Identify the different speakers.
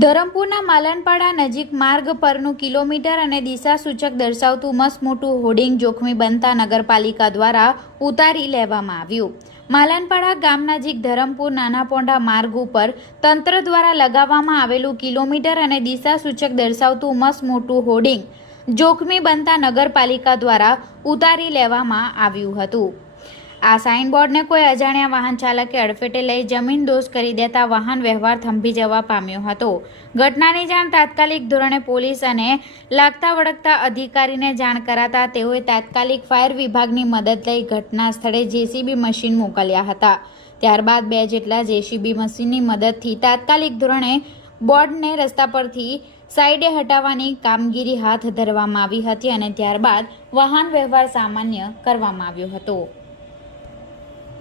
Speaker 1: ધરમપુરના માલનપાડા નજીક માર્ગ પરનું કિલોમીટર અને દિશા સૂચક દર્શાવતું મસમોટું હોર્ડિંગ જોખમી બનતા નગરપાલિકા દ્વારા ઉતારી લેવામાં આવ્યું. માલનપાડા ગામ નજીક ધરમપુર નાના પોંઢા માર્ગ ઉપર તંત્ર દ્વારા લગાવવામાં આવેલું કિલોમીટર અને દિશા સૂચક દર્શાવતું મસમોટું હોર્ડિંગ જોખમી બનતા નગરપાલિકા દ્વારા ઉતારી લેવામાં આવ્યું હતું. આ સાઇનબોર્ડને કોઈ અજાણ્યા વાહન ચાલકે અડફેટે લઈ જમીન દોષ કરી દેતા વાહન વ્યવહાર થંભી જવા પામ્યો હતો. ઘટનાની જાણ તાત્કાલિક ધોરણે પોલીસ અને લાગતા વળગતા અધિકારીને જાણ કરાતા તેઓએ તાત્કાલિક ફાયર વિભાગની મદદ લઈ ઘટના સ્થળે જેસીબી મશીન મોકલ્યા હતા. ત્યારબાદ બે જેટલા જેસીબી મશીનની મદદથી તાત્કાલિક ધોરણે બોર્ડને રસ્તા પરથી સાઈડે હટાવવાની કામગીરી હાથ ધરવામાં આવી હતી અને ત્યારબાદ વાહન વ્યવહાર સામાન્ય કરવામાં આવ્યો હતો.